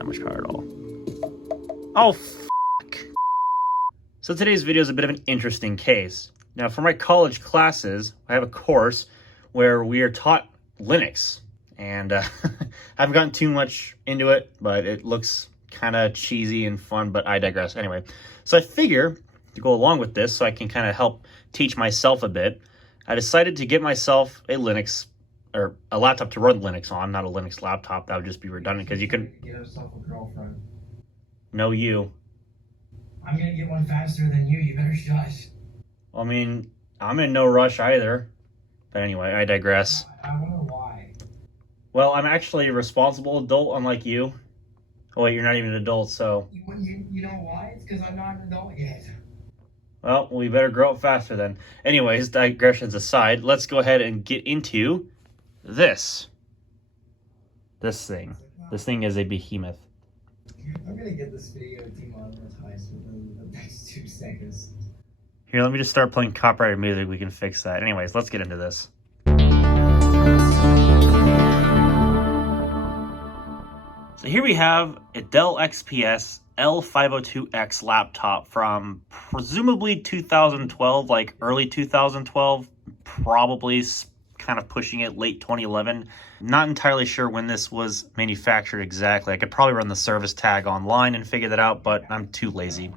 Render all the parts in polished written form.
that much power at all. Oh, fuck. So today's video is a bit of an interesting case. Now, for my college classes, I have a course where we are taught Linux. And I haven't gotten too much into it, but it looks kind of cheesy and fun, but I digress. Anyway, so I figure to go along with this so I can kind of help teach myself a bit, I decided to get myself a Linux, or a laptop to run Linux on, not a Linux laptop. That would just be redundant because you can... Get yourself a girlfriend. No, you. I'm going to get one faster than you. You better shush. I mean, I'm in no rush either. But anyway, I digress. I wonder why. Well, I'm actually a responsible adult, unlike you. Oh, wait, you're not even an adult, so... You know why? It's because I'm not an adult yet. Well, we better grow up faster then. Anyways, digressions aside, let's go ahead and get into this. This thing. This thing is a behemoth. I'm going to get this video demonetized within the next 2 seconds. Here, let me just start playing copyrighted music. We can fix that. Anyways, let's get into this. So here we have a Dell XPS L502X laptop from presumably 2012, like early 2012, probably kind of pushing it late 2011. Not entirely sure when this was manufactured exactly. I could probably run the service tag online and figure that out, but I'm too lazy.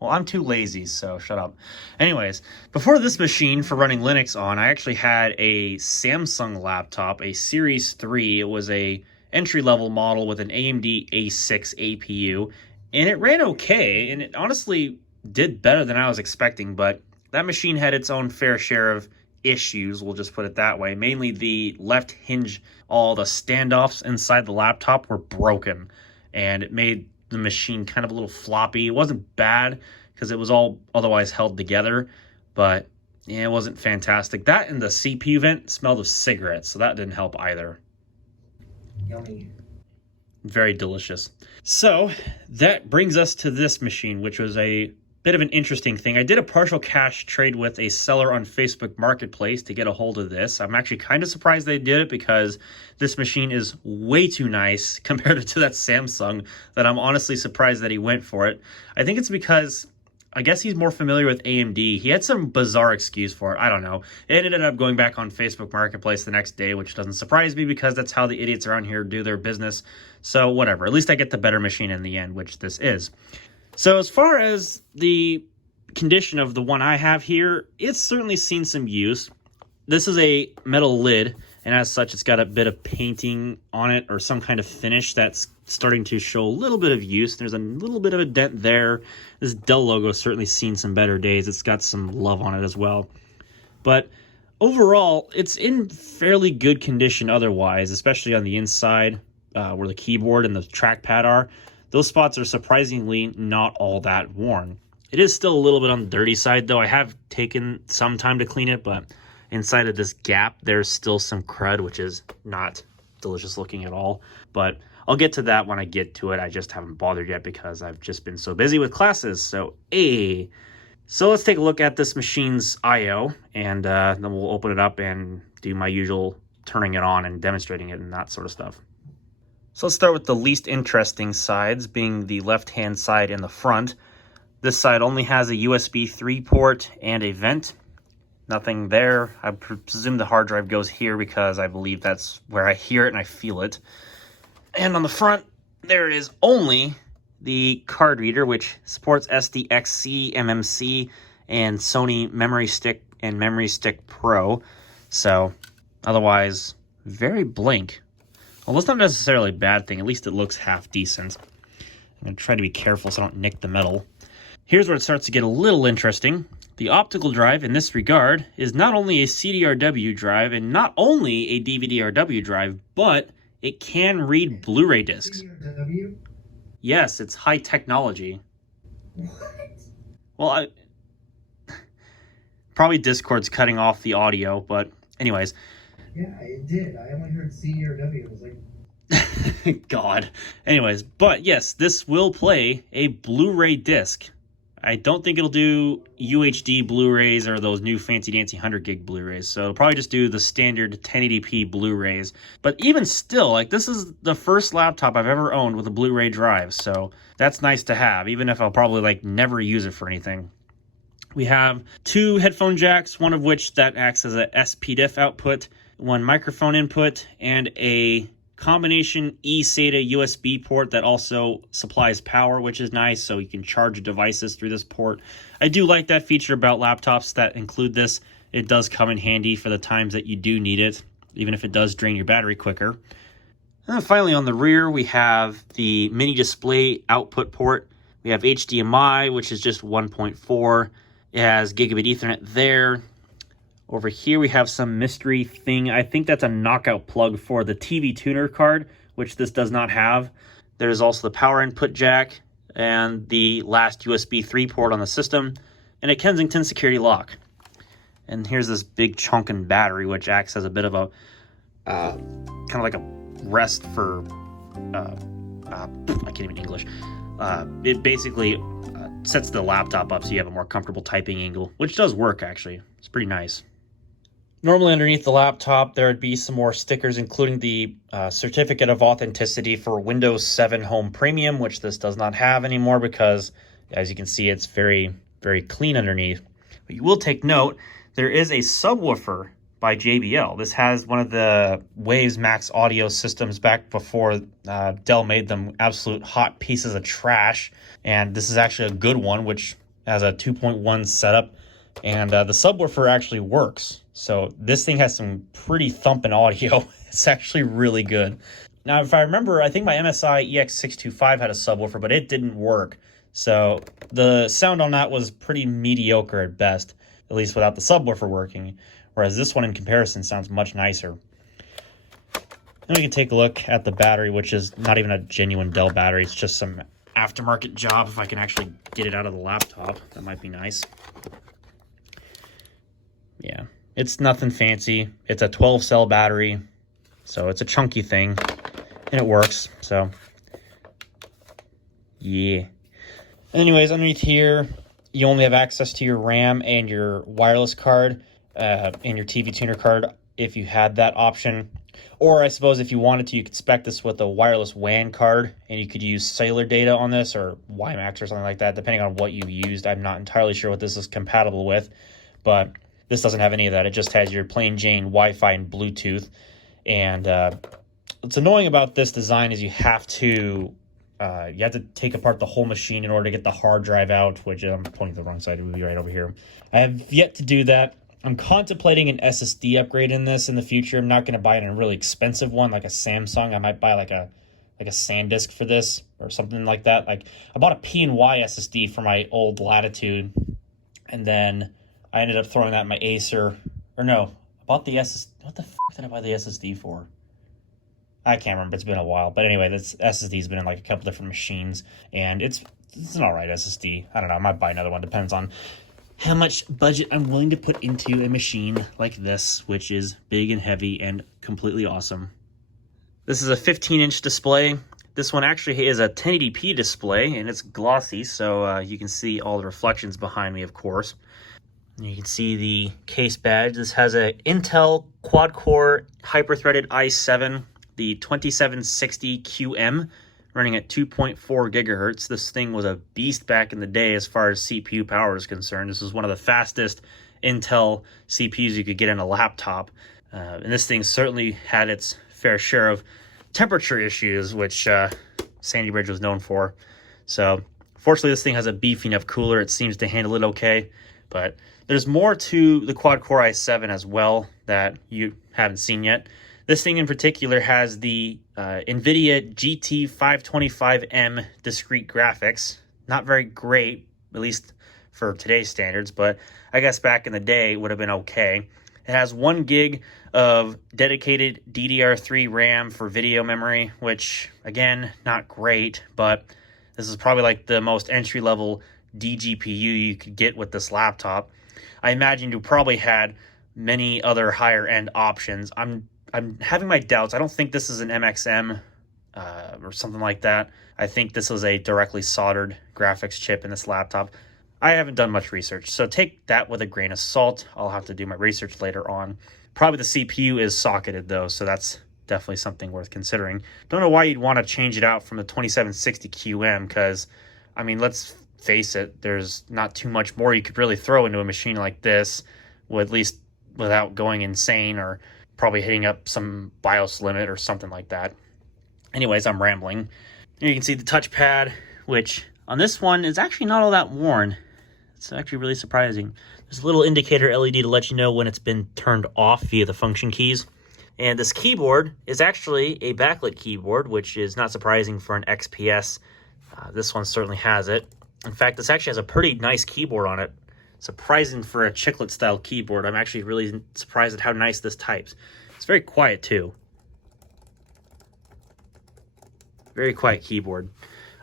Well, I'm too lazy, so shut up. Anyways, before this machine for running Linux on, I actually had a Samsung laptop, a Series 3. It was a entry-level model with an AMD A6 APU, and it ran okay, and it honestly did better than I was expecting, but that machine had its own fair share of issues, we'll just put it that way. Mainly the left hinge, all the standoffs inside the laptop were broken, and it made the machine kind of a little floppy. It wasn't bad because it was all otherwise held together, but yeah, it wasn't fantastic. That and the CPU vent smelled of cigarettes, so that didn't help either. Yummy. Very delicious. So that brings us to this machine, which was a bit of an interesting thing. I did a partial cash trade with a seller on Facebook Marketplace to get a hold of this. I'm actually kind of surprised they did it because this machine is way too nice compared to that Samsung that I'm honestly surprised that he went for it. I think it's because I guess he's more familiar with AMD. He had some bizarre excuse for it. I don't know. It ended up going back on Facebook Marketplace the next day, which doesn't surprise me because that's how the idiots around here do their business. So whatever. At least I get the better machine in the end, which this is. So as far as the condition of the one I have here, it's certainly seen some use. This is a metal lid, and as such, it's got a bit of painting on it or some kind of finish that's starting to show a little bit of use. There's a little bit of a dent there. This Dell logo has certainly seen some better days. It's got some love on it as well. But overall, it's in fairly good condition otherwise, especially on the inside where the keyboard and the trackpad are. Those spots are surprisingly not all that worn. It is still a little bit on the dirty side, though. I have taken some time to clean it, but inside of this gap, there's still some crud, which is not delicious looking at all. But I'll get to that when I get to it. I just haven't bothered yet because I've just been so busy with classes. So let's take a look at this machine's I/O, and then we'll open it up and do my usual turning it on and demonstrating it and that sort of stuff. So let's start with the least interesting sides, being the left-hand side in the front. This side only has a USB 3 port and a vent. Nothing there. I presume the hard drive goes here because I believe that's where I hear it and I feel it. And on the front, there is only the card reader, which supports SDXC, MMC, and Sony Memory Stick and Memory Stick Pro. So otherwise, very blank. Well, that's not necessarily a bad thing. At least it looks half decent. I'm going to try to be careful so I don't nick the metal. Here's where it starts to get a little interesting. The optical drive in this regard is not only a CDRW drive and not only a DVD-RW drive, but it can read Blu-ray discs. CDRW? Yes, it's high technology. What? Well, probably Discord's cutting off the audio, but anyways. Yeah, it did. I only heard CDRW. It was like... God. Anyways, but yes, this will play a Blu-ray disc. I don't think it'll do UHD Blu-rays or those new fancy dancy 100 gig Blu-rays. So it'll probably just do the standard 1080p Blu-rays. But even still, like, this is the first laptop I've ever owned with a Blu-ray drive. So that's nice to have, even if I'll probably like never use it for anything. We have 2 headphone jacks, one of which that acts as a SPDIF output, 1 microphone input, and a combination eSATA USB port that also supplies power, which is nice, so you can charge devices through this port. I do like that feature about laptops that include this. It does come in handy for the times that you do need it, even if it does drain your battery quicker. And then finally on the rear, we have the mini display output port. We have HDMI, which is just 1.4. It has gigabit Ethernet there. Over here we have some mystery thing. I think that's a knockout plug for the TV tuner card, which this does not have. There's also the power input jack and the last USB 3 port on the system, and a Kensington security lock. And here's this big chunkin' battery, which acts as a bit of a kind of like a rest for I can't even English. It basically sets the laptop up so you have a more comfortable typing angle, which does work actually. It's pretty nice. Normally underneath the laptop there would be some more stickers, including the certificate of authenticity for Windows 7 Home Premium, which this does not have anymore because, as you can see, it's very, very clean underneath. But you will take note, there is a subwoofer by JBL. This has one of the Waves Max audio systems back before Dell made them absolute hot pieces of trash. And this is actually a good one, which has a 2.1 setup. And the subwoofer actually works. So this thing has some pretty thumping audio. It's actually really good. Now, if I remember, I think my MSI EX625 had a subwoofer, but it didn't work. So the sound on that was pretty mediocre at best, at least without the subwoofer working. Whereas this one in comparison sounds much nicer. Then we can take a look at the battery, which is not even a genuine Dell battery. It's just some aftermarket job. If I can actually get it out of the laptop, that might be nice. Yeah, it's nothing fancy. It's a 12-cell battery, so it's a chunky thing, and it works, so yeah. Anyways, underneath here, you only have access to your RAM and your wireless card, and your TV tuner card if you had that option. Or I suppose if you wanted to, you could spec this with a wireless WAN card, and you could use cellular data on this, or WiMAX or something like that, depending on what you used. I'm not entirely sure what this is compatible with, but this doesn't have any of that. It just has your plain Jane Wi-Fi and Bluetooth. And what's annoying about this design is you have to take apart the whole machine in order to get the hard drive out, which I'm pointing to the wrong side. It would be right over here. I have yet to do that. I'm contemplating an SSD upgrade in this in the future. I'm not going to buy a really expensive one like a Samsung. I might buy like a SanDisk for this or something like that. Like I bought a P&Y SSD for my old Latitude, and then I ended up throwing that in my Acer. Or no, I bought the SSD. What the f*** did I buy the SSD for? I can't remember. It's been a while. But anyway, this SSD's been in like a couple different machines, and it's an alright SSD. I don't know. I might buy another one. Depends on how much budget I'm willing to put into a machine like this, which is big and heavy and completely awesome. This is a 15-inch display. This one actually is a 1080p display, and it's glossy, so you can see all the reflections behind me, of course. And you can see the case badge. This has a Intel quad-core hyper-threaded i7, the 2760QM, running at 2.4 gigahertz. This thing was a beast back in the day as far as CPU power is concerned. This was one of the fastest Intel CPUs you could get in a laptop. And this thing certainly had its fair share of temperature issues, which Sandy Bridge was known for. So fortunately, this thing has a beefy enough cooler. It seems to handle it okay. But there's more to the quad-core i7 as well that you haven't seen yet. This thing in particular has the NVIDIA GT525M discrete graphics. Not very great, at least for today's standards, but I guess back in the day it would have been okay. It has 1 gig of dedicated DDR3 RAM for video memory, which, again, not great, but this is probably like the most entry-level DGPU you could get with this laptop. I imagine you probably had many other higher-end options. I'm having my doubts. I don't think this is an MXM or something like that. I think this is a directly soldered graphics chip in this laptop. I haven't done much research, so take that with a grain of salt. I'll have to do my research later on. Probably the CPU is socketed though, so that's definitely something worth considering. Don't know why you'd want to change it out from the 2760 QM, because, I mean, let's face it, there's not too much more you could really throw into a machine like this, at least without going insane or probably hitting up some BIOS limit or something like that. Anyways, I'm rambling. Here you can see the touchpad, which on this one is actually not all that worn. It's actually really surprising. There's a little indicator LED to let you know when it's been turned off via the function keys. And this keyboard is actually a backlit keyboard, which is not surprising for an XPS. This one certainly has it. In fact, this actually has a pretty nice keyboard on it. Surprising for a chiclet style keyboard. I'm actually really surprised at how nice this types. It's very quiet too. Very quiet keyboard.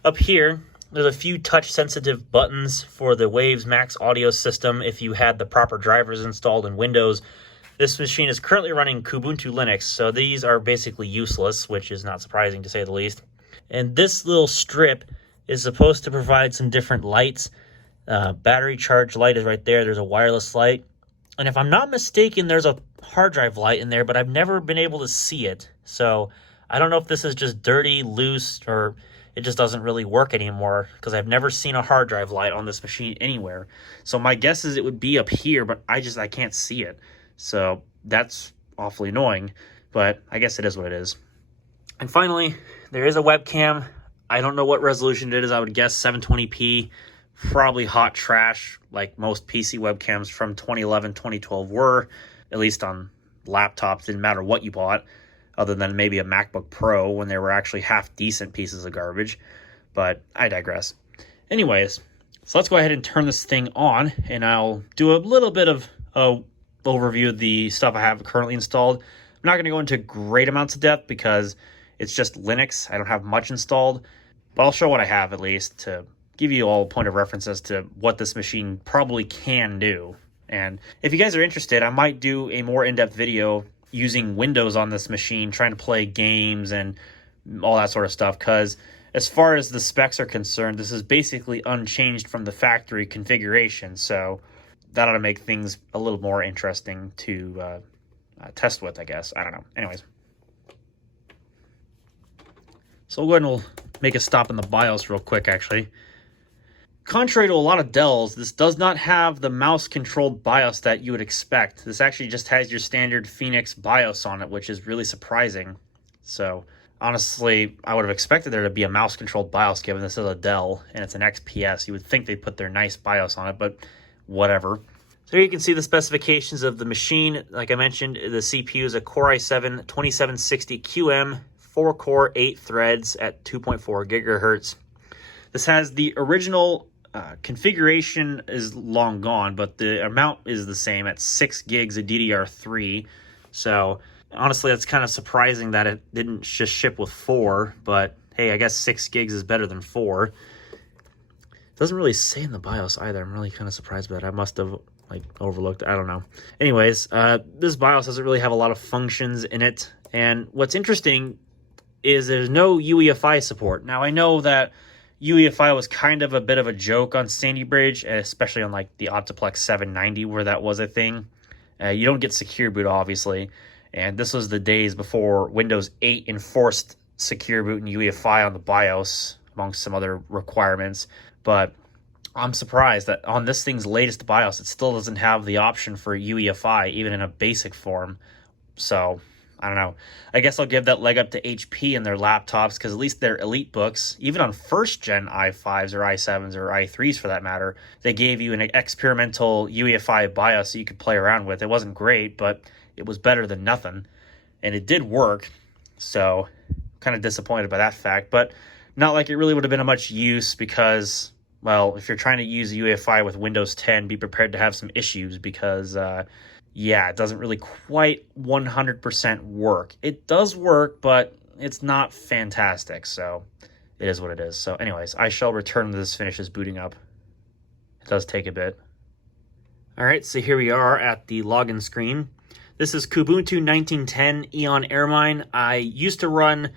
Up here, there's a few touch-sensitive buttons for the Waves Max audio system if you had the proper drivers installed in Windows. This machine is currently running Kubuntu Linux, so these are basically useless, which is not surprising to say the least. And this little strip is supposed to provide some different lights. Battery charge light is right there. There's a wireless light. And if I'm not mistaken, there's a hard drive light in there, but I've never been able to see it. So I don't know if this is just dirty, loose, or it just doesn't really work anymore, because I've never seen a hard drive light on this machine anywhere. So my guess is it would be up here, but I can't see it. So that's awfully annoying, but I guess it is what it is. And finally, there is a webcam. I don't know what resolution it is. I would guess 720p, probably hot trash, like most PC webcams from 2011, 2012 were, at least on laptops. Didn't matter what you bought, other than maybe a MacBook Pro when they were actually half decent pieces of garbage. But I digress. Anyways, so let's go ahead and turn this thing on, and I'll do a little bit of a overview of the stuff I have currently installed. I'm not going to go into great amounts of depth because it's just Linux. I don't have much installed, but I'll show what I have at least to give you all a point of reference as to what this machine probably can do. And if you guys are interested, I might do a more in-depth video using Windows on this machine, trying to play games and all that sort of stuff, because as far as the specs are concerned, this is basically unchanged from the factory configuration, so that ought to make things a little more interesting to test with, I guess. I don't know. Anyways. So we'll go ahead and we'll make a stop in the BIOS real quick, actually. Contrary to a lot of Dells, this does not have the mouse-controlled BIOS that you would expect. This actually just has your standard Phoenix BIOS on it, which is really surprising. So, honestly, I would have expected there to be a mouse-controlled BIOS, given this is a Dell, and it's an XPS. You would think they'd put their nice BIOS on it, but whatever. So here you can see the specifications of the machine. Like I mentioned, the CPU is a Core i7 2760QM, 4-core, 8 threads at 2.4 gigahertz. This has the original configuration is long gone, but the amount is the same at 6 gigs of DDR3. So honestly, that's kind of surprising that it didn't just ship with 4, but hey, I guess 6 gigs is better than 4. It doesn't really say in the BIOS either. I'm really kind of surprised by that. I must have overlooked. I don't know. Anyways, this BIOS doesn't really have a lot of functions in it. And what's interesting is there's no UEFI support. Now, I know that UEFI was kind of a bit of a joke on Sandy Bridge, especially on the Optiplex 790 where that was a thing. You don't get secure boot, obviously. And this was the days before Windows 8 enforced secure boot and UEFI on the BIOS, amongst some other requirements. But I'm surprised that on this thing's latest BIOS, it still doesn't have the option for UEFI, even in a basic form. So, I don't know. I guess I'll give that leg up to HP and their laptops, because at least their Elite books, even on first-gen i5s or i7s or i3s for that matter, they gave you an experimental UEFI BIOS that you could play around with. It wasn't great, but it was better than nothing. And it did work, so kind of disappointed by that fact. But not like it really would have been of much use, because, well, if you're trying to use UEFI with Windows 10, be prepared to have some issues, because yeah, it doesn't really quite 100% work. It does work, but it's not fantastic, so it is what it is. So anyways, I shall return when this finishes booting up. It does take a bit. All right, so here we are at the login screen. This is Kubuntu 1910 Eon Airmine. I used to run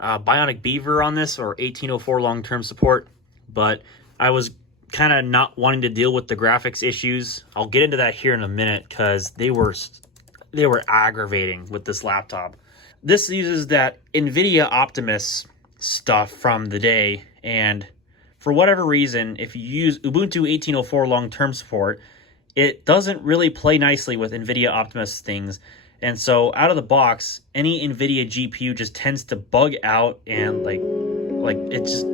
Bionic Beaver on this, or 1804 long-term support, but I was kind of not wanting to deal with the graphics issues. I'll get into that here in a minute because they were aggravating with this laptop. This uses that NVIDIA Optimus stuff from the day, and for whatever reason, if you use Ubuntu 18.04 long-term support, it doesn't really play nicely with NVIDIA Optimus things. And so out of the box, any NVIDIA GPU just tends to bug out, and like it just,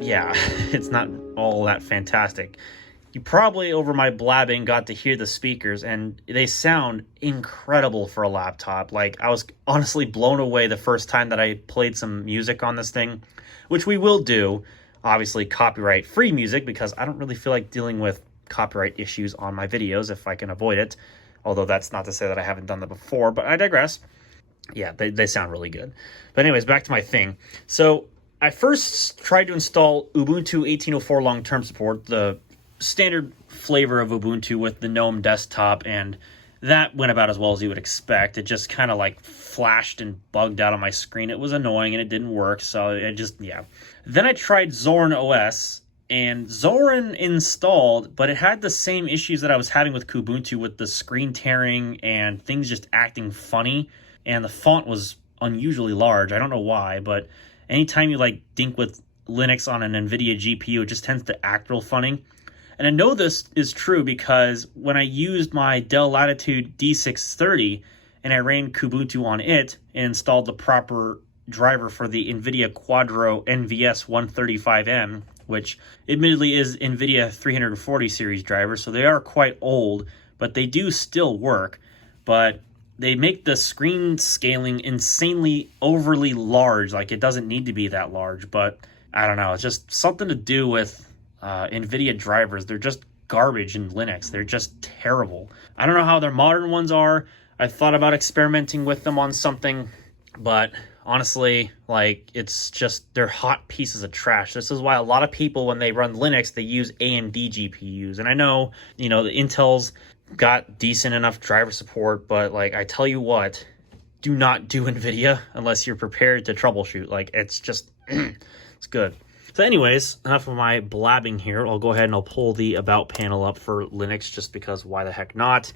it's not all that fantastic. You probably, over my blabbing, got to hear the speakers, and they sound incredible for a laptop. Like, I was honestly blown away the first time that I played some music on this thing, which we will do, obviously copyright-free music, because I don't really feel like dealing with copyright issues on my videos if I can avoid it. Although that's not to say that I haven't done that before, but I digress. Yeah, they sound really good. But anyways, back to my thing. So I first tried to install Ubuntu 18.04 long-term support, the standard flavor of Ubuntu with the GNOME desktop, and that went about as well as you would expect. It just kind of like flashed and bugged out on my screen. It was annoying and it didn't work, so it just, yeah. Then I tried Zorin OS, and Zorin installed, but it had the same issues that I was having with Kubuntu, with the screen tearing and things just acting funny, and the font was unusually large. I don't know why, but anytime you like dink with Linux on an NVIDIA GPU, it just tends to act real funny. And I know this is true because when I used my Dell Latitude D630 and I ran Kubuntu on it and installed the proper driver for the NVIDIA Quadro NVS 135M, which admittedly is NVIDIA 340 series driver, so they are quite old, but they do still work. But they make the screen scaling insanely overly large. Like, it doesn't need to be that large, but I don't know. It's just something to do with NVIDIA drivers. They're just garbage in Linux. They're just terrible. I don't know how their modern ones are. I thought about experimenting with them on something, but honestly, like, it's just, they're hot pieces of trash. This is why a lot of people, when they run Linux, they use AMD GPUs. And I know, the Intel's got decent enough driver support, but like, I tell you what, do not do NVIDIA unless you're prepared to troubleshoot. Like, it's just, it's good. So anyways, enough of my blabbing here. I'll go ahead and I'll pull the About panel up for Linux, just because why the heck not.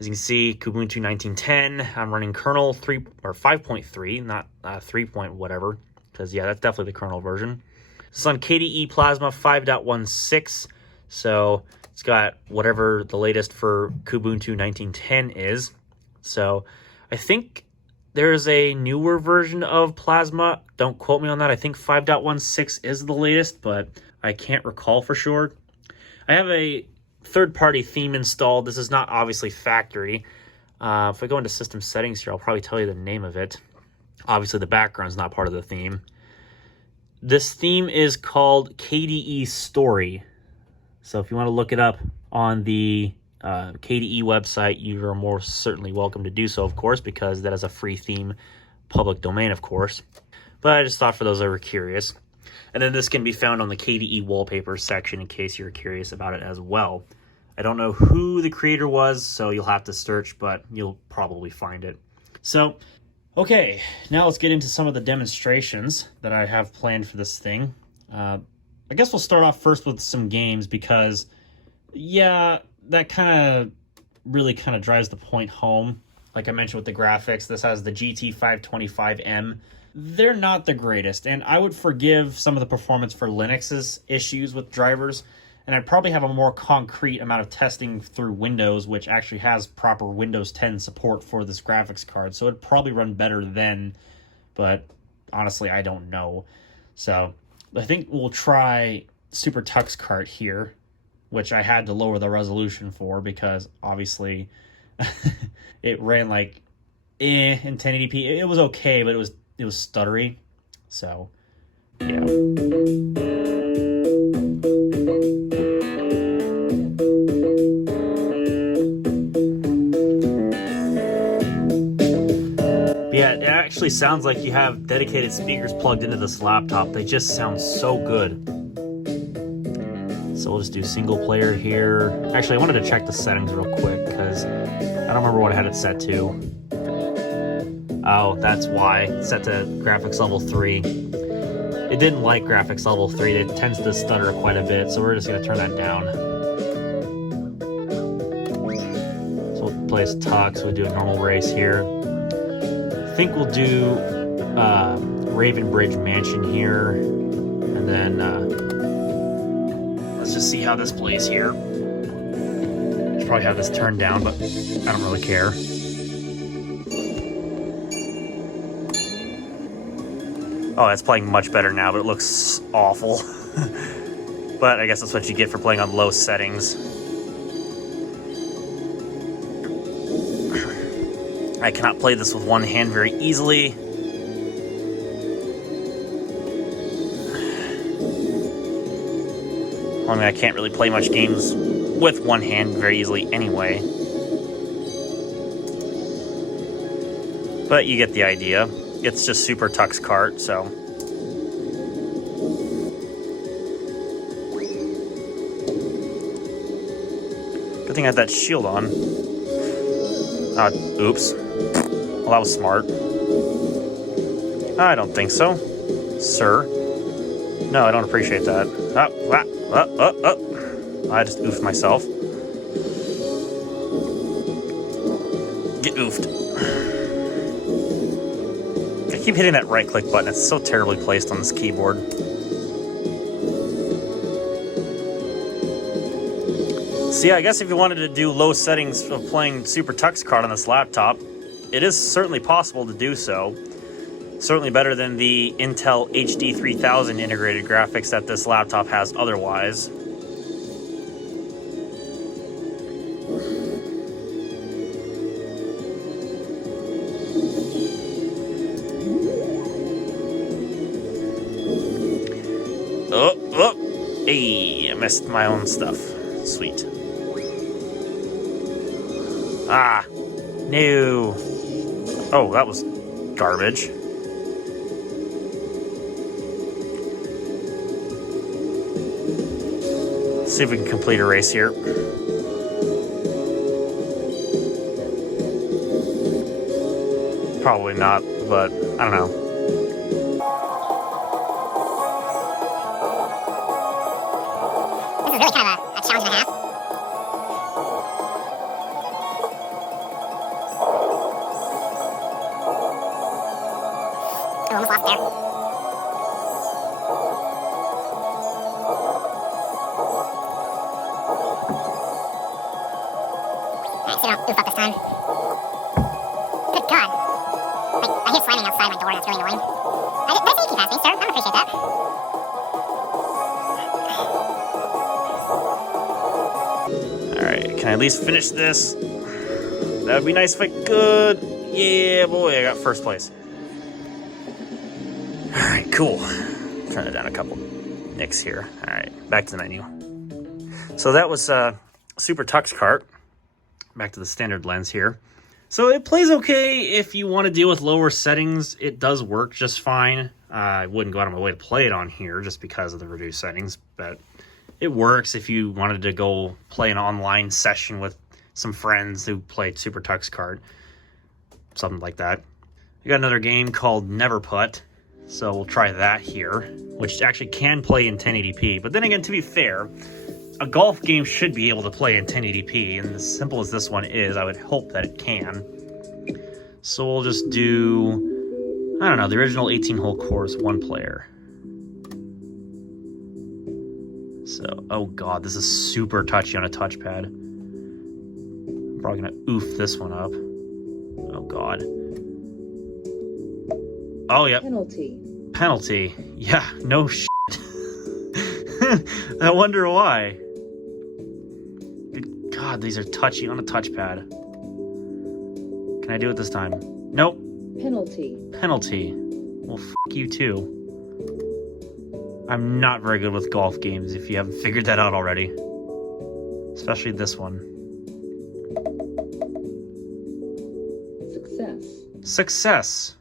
As you can see, Kubuntu 1910. I'm running kernel 3 or 5.3, not 3 point whatever, because yeah, that's definitely the kernel version. This is on KDE Plasma 5.16, so it's got whatever the latest for Kubuntu 1910 is. So I think there's a newer version of Plasma. Don't quote me on that. I think 5.16 is the latest, but I can't recall for sure. I have a third-party theme installed. This is not obviously factory. If I go into system settings here, I'll probably tell you the name of it. Obviously, the background's not part of the theme. This theme is called KDE Story. So if you want to look it up on the KDE website, you are more certainly welcome to do so, of course, because that is a free theme, public domain, of course. But I just thought for those that were curious. And then this can be found on the KDE wallpapers section in case you're curious about it as well. I don't know who the creator was, so you'll have to search, but you'll probably find it. So, okay, now let's get into some of the demonstrations that I have planned for this thing. I guess we'll start off first with some games because, yeah, that really drives the point home. Like I mentioned with the graphics, this has the GT 525M. They're not the greatest, and I would forgive some of the performance for Linux's issues with drivers, and I'd probably have a more concrete amount of testing through Windows, which actually has proper Windows 10 support for this graphics card, so it'd probably run better then, but honestly, I don't know. So I think we'll try Super Tux Kart here, which I had to lower the resolution for because obviously it ran like in 1080p. It was okay, but it was stuttery. So yeah. Yeah, it actually sounds like you have dedicated speakers plugged into this laptop. They just sound so good. So we'll just do single player here. Actually, I wanted to check the settings real quick because I don't remember what I had it set to. Oh, that's why. It's set to graphics level 3. It didn't like graphics level 3. It tends to stutter quite a bit, so we're just going to turn that down. So we'll play as Tux. We'll do a normal race here. I think we'll do Raven Bridge Mansion here. And then let's just see how this plays here. Should probably have this turned down, but I don't really care. Oh, it's playing much better now, but it looks awful. But I guess that's what you get for playing on low settings. I cannot play this with one hand very easily. I mean, I can't really play much games with one hand very easily anyway. But you get the idea. It's just Super Tux Kart, so. Good thing I had that shield on. Oops. Well, that was smart. I don't think so, sir. No, I don't appreciate that. I just oofed myself. Get oofed. I keep hitting that right-click button. It's so terribly placed on this keyboard. So yeah, I guess if you wanted to do low settings of playing Super Tux Kart on this laptop, it is certainly possible to do so. Certainly better than the Intel HD 3000 integrated graphics that this laptop has otherwise. Hey, I missed my own stuff. Sweet. Ah, no. Oh, that was garbage. Let's see if we can complete a race here. Probably not, but I don't know. Really kind of a challenge and a half. Oh, almost lost there. Alright, so don't oof up this time. Good God. I hear slamming outside my door and that's really annoying. Did I say you keep past me, sir? I don't appreciate that. Alright, can I at least finish this? That would be nice if I could. Yeah, boy, I got first place. Alright, cool. Turn it down a couple nicks here. Alright, back to the menu. So that was Super Tux Kart. Back to the standard lens here. So it plays okay if you want to deal with lower settings. It does work just fine. I wouldn't go out of my way to play it on here just because of the reduced settings, but it works if you wanted to go play an online session with some friends who played Super Tux Kart. Something like that. We got another game called Never Putt, so we'll try that here, which actually can play in 1080p. But then again, to be fair, a golf game should be able to play in 1080p, and as simple as this one is, I would hope that it can. So we'll just do, I don't know, the original 18-hole course, one player. So, oh god, this is super touchy on a touchpad. I'm probably gonna oof this one up. Oh god. Oh, yep. Penalty. Yeah, no shit. I wonder why. Good god, these are touchy on a touchpad. Can I do it this time? Nope. Penalty. Well, f*** you too. I'm not very good with golf games, if you haven't figured that out already. Especially this one. Success.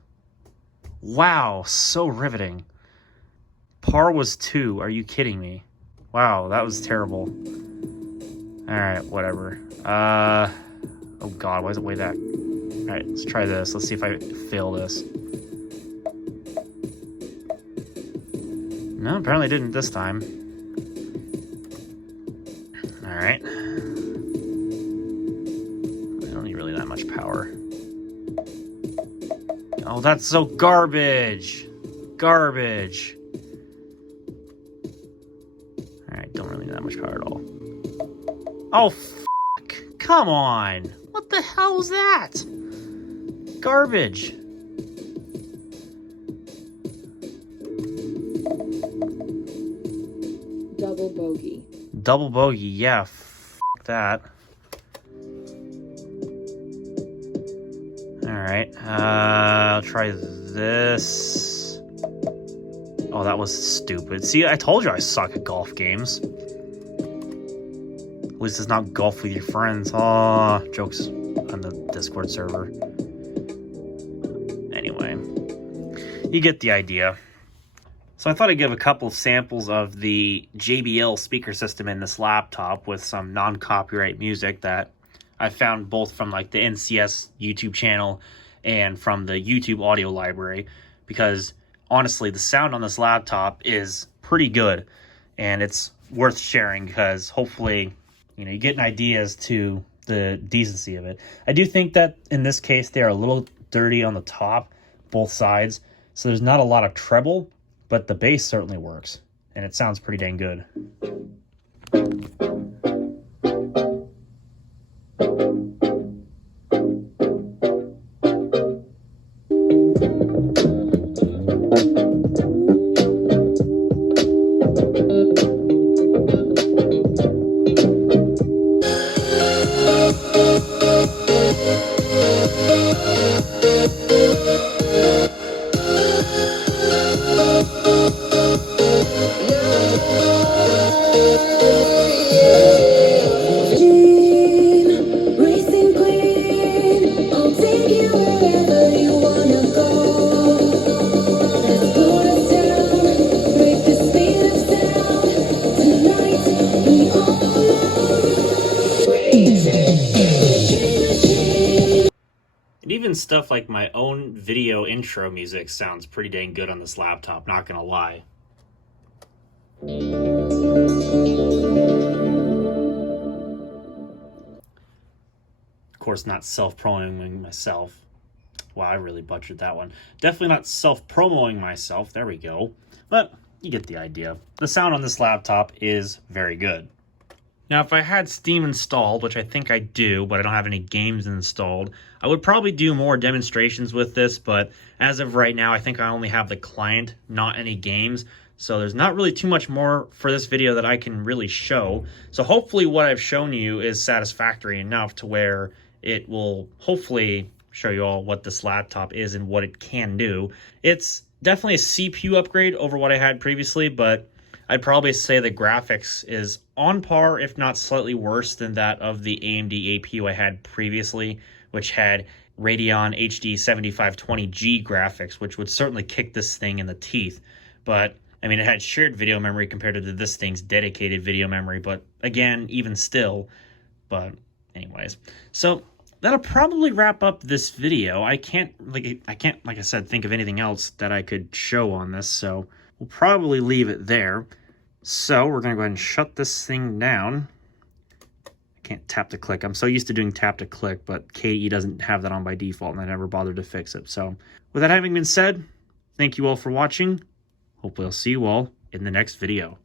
Wow, so riveting. Par was 2. Are you kidding me? Wow, that was terrible. Alright, whatever. Oh god, why is it way back? Alright, let's try this. Let's see if I fail this. No, apparently didn't this time. Alright. I don't need really that much power. Oh, that's so garbage! Garbage! Alright, don't really need that much power at all. Oh, fuck! Come on! What the hell was that? Garbage! Double bogey. Double bogey, yeah, fuck that. Alright, I'll try this. Oh, that was stupid. See, I told you I suck at golf games. At least it's not golf with your friends. Oh, jokes on the Discord server. Anyway, you get the idea. So I thought I'd give a couple of samples of the JBL speaker system in this laptop with some non-copyright music that I found both from like the NCS YouTube channel and from the YouTube audio library, because honestly the sound on this laptop is pretty good and it's worth sharing because hopefully, you know, you get an idea as to the decency of it. I do think that in this case they are a little dirty on the top, both sides, so there's not a lot of treble, but the bass certainly works and it sounds pretty dang good. And even stuff like my own video intro music sounds pretty dang good on this laptop, not gonna lie. Of course, not self-promoting myself. Wow, I really butchered that one. Definitely not self-promoting myself, there we go. But you get the idea. The sound on this laptop is very good. Now, if I had Steam installed, which I think I do, but I don't have any games installed, I would probably do more demonstrations with this, but as of right now, I think I only have the client, not any games, so there's not really too much more for this video that I can really show. So hopefully what I've shown you is satisfactory enough to where it will hopefully show you all what this laptop is and what it can do. It's definitely a CPU upgrade over what I had previously, but I'd probably say the graphics is on par, if not slightly worse than that of the AMD APU I had previously, which had Radeon HD 7520G graphics, which would certainly kick this thing in the teeth. But, I mean, it had shared video memory compared to this thing's dedicated video memory, but again, even still. But anyways, so that'll probably wrap up this video. I can't, like I said, think of anything else that I could show on this, so we'll probably leave it there. So we're going to go ahead and shut this thing down. I can't tap to click. I'm so used to doing tap to click, but KDE doesn't have that on by default, and I never bothered to fix it. So with that having been said, thank you all for watching. Hopefully I'll see you all in the next video.